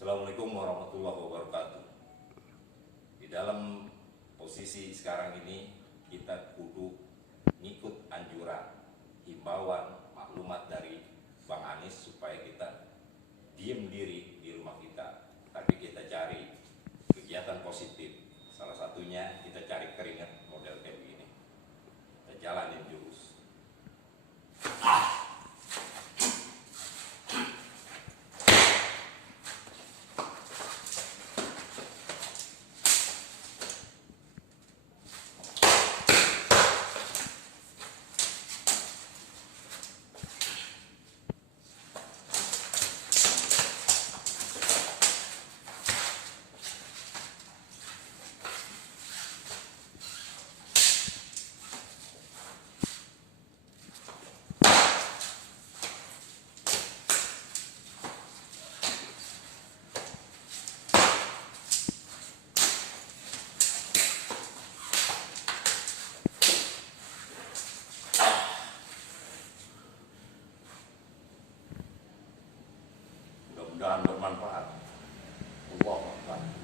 Assalamualaikum warahmatullahi wabarakatuh. Di dalam posisi sekarang ini kita kudu ngikut anjuran, himbauan, maklumat dari Bang Anies supaya kita diem diri di rumah kita. Tapi kita cari kegiatan positif. Salah satunya kita cari keringat model kayak begini. Kita jalanin jurus. Mudah-mudahan bermanfaat. Allahu Akbar.